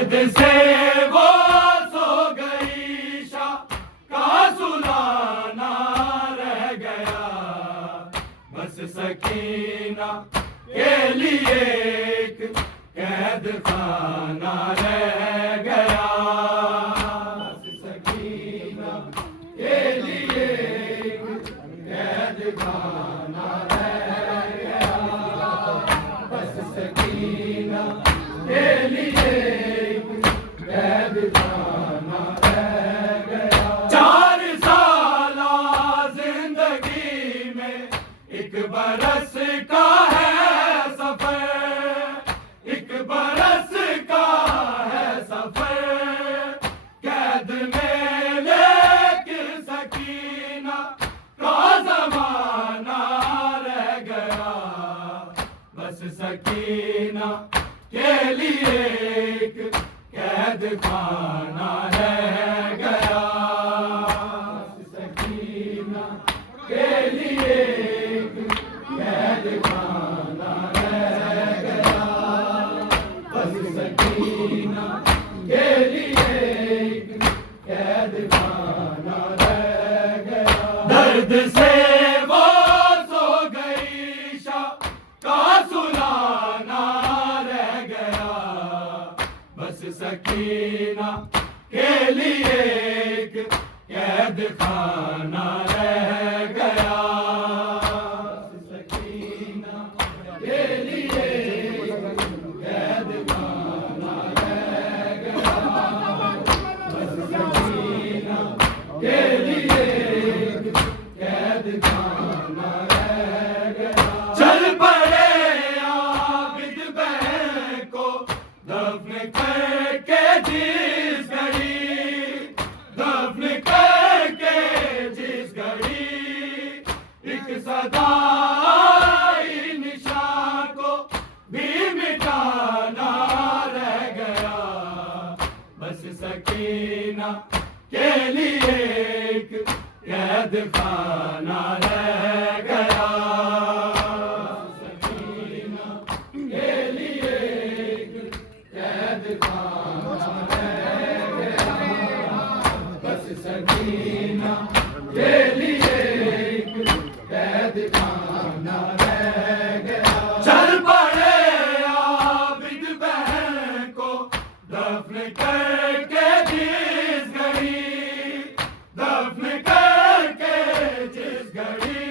दर्द से वो सो गई शाह का सुलाना रह गया, बस सकीना के लिए एक कैद खाना रह गया, बस सकीना के लिए एक कैद खाना रह गया, बस सकीना के लिए कैद खाना रह गया। 4 साला जिंदगी में एक बरस का है सफर, एक बरस का है सफर, कैद में लेकिन सकीना का जमाना रह गया, बस सकीना के लिए एक कैद खाना रह गया, बस सकीना के लिए एक कैद खाना रह गया, बस सकीना के लिए एक कैद खाना रह गया। दर्द से वो सो गई शाह का सुलाना रह गया, बस सकीना के लिए एक कैद खाना रह गया, बस सकीना के लिए एक कैद खाना रह गया, बस सकीना के लिए एक कैद खाना रह गया। चल पड़े आबिद बहन को दफन करके जिस घड़ी, दफन करके जिस घड़ी, एक सदाई निशान को भी मिटाना रह गया, बस सकीना के लिए एक कैद खाना रह गया, सकीना के लिए एक कैद खाना रह गया, बस सकीना के लिए एक कैद खाना रह गया। चल पड़े आबिद बहन को दफन करके जिस घड़ी, दफन करके जिस घड़ी,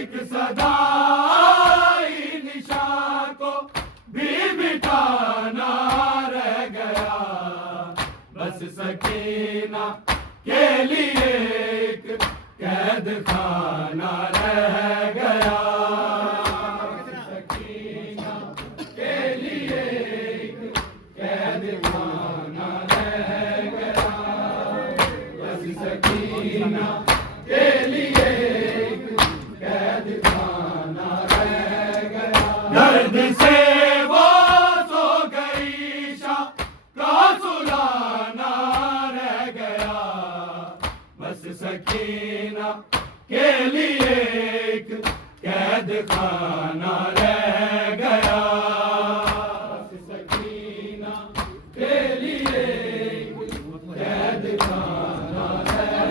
एक सदाई निशान को भी मिटाना रह गया, बस सकीना के लिए एक कैद खाना रह गया, बस सकीना के लिए एक कैद खाना रह गया, बस सकीना के लिए एक कैद खाना रह गया। दर्द से वो सो गई शाह का सुलाना रह गया, बस सकीना के लिए एक कैद खाना रह गया, बस सकीना के लिए एक कैद खाना रह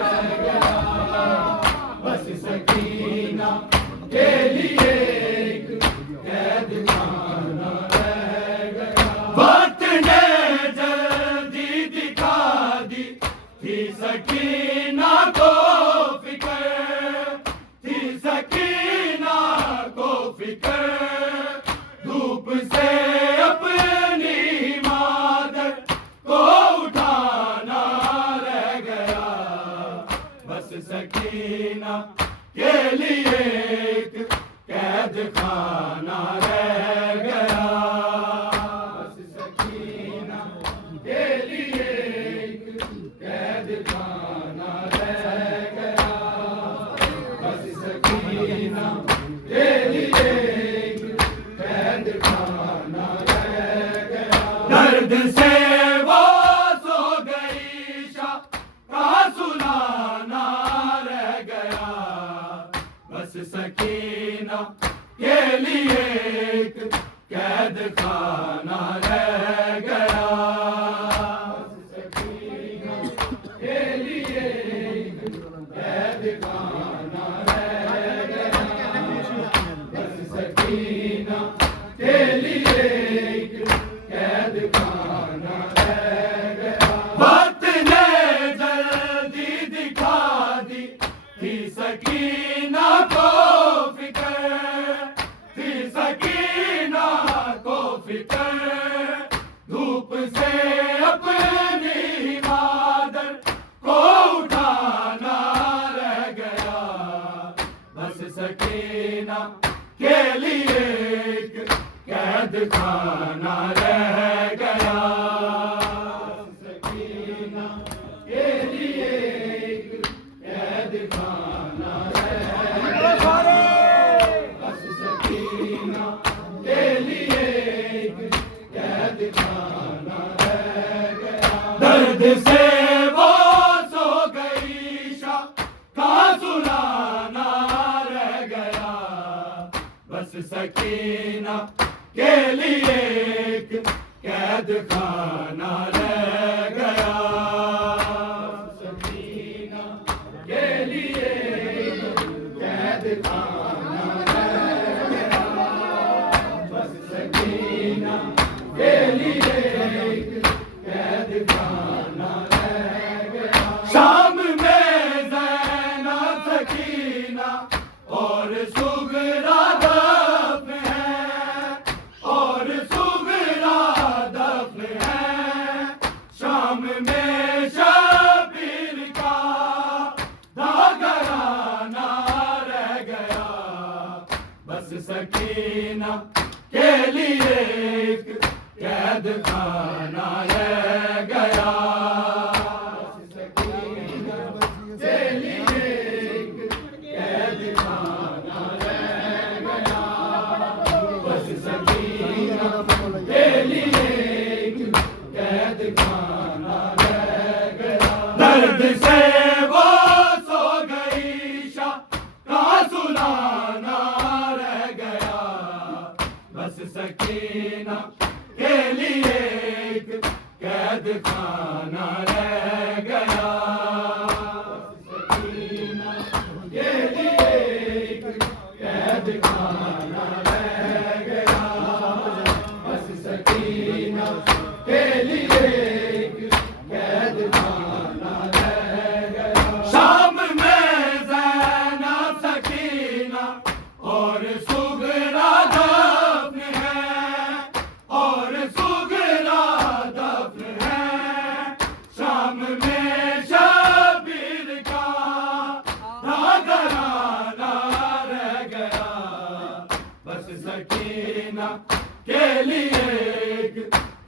गया, बस सकीना के लिए एक कैद खाना रह गया। वक्त ने जल्दी दिखा दी थी सकीना को फिकर, थी सकीना को फिकर, धूप से अपनी मादर को उठाना रह गया, बस सकीना के लिए एक कैद खाना रह गया, बस सकीना के लिए एक कैद खाना रह गया, बस सकीना के लिए एक कैद खाना रह गया। दर्द से वो सो गई शाह का सुलाना रह गया, बस सकीना के लिए एक कैद खाना रह गया। दर्द से वो सो गई शाह का सुलाना रह गया, बस सकीना के लिए एक कैद खाना रह गया, सकीना के लिए कैद खाना रह गया, बस सकीना के लिए कैद खाना रह गया। शाम में ज़ैनब सकीना और सुगरा दफ्न है, और सुगरा दफ्न है। शाम में शबीर का दागराना रह गया, बस सकीना के लिए एक कैद खाना रह गया, सकीना के लिए एक कैद खाना रह गया, बस सकीना के लिए एक कैद खाना रह गया। दर्द से वो सो गई शाह का सुलाना रह गया, बस सकीना के लिए एक कैद खाना रह गया, सकीना के लिए एक कैद खाना रह गया, बस सकीना के लिए एक कैद खाना रह गया। शाम में ज़ैनब सकीना और सुगरा दफ्न है, और सुगरा दफ्न है। शाम में शबीर का दागराना रह गया, बस सकीना के लिए एक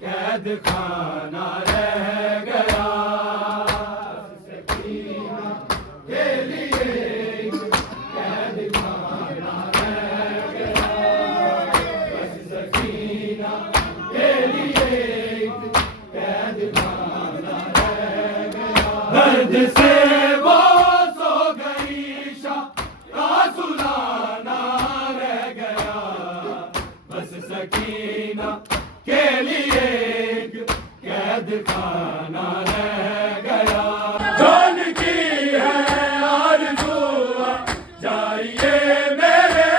कैद खाना रह गया, सकीना के लिए एक कैद खाना रह गया, बस सकीना के लिए एक कैद खाना रह गया। दर्द से वो सो गई शाह का सुलाना रह गया, बस सकीना के लिए एक कैद खाना रह गया। जान की है आरज़ू जाइए मेरे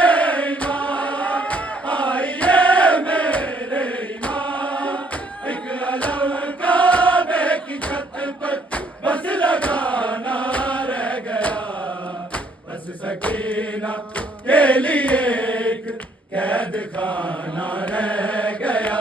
ईमान, आइए मेरे ईमान, एक अलम काबे की छत पर बस लगाना रह गया, बस सकीना के लिए एक कैद खाना रह गया,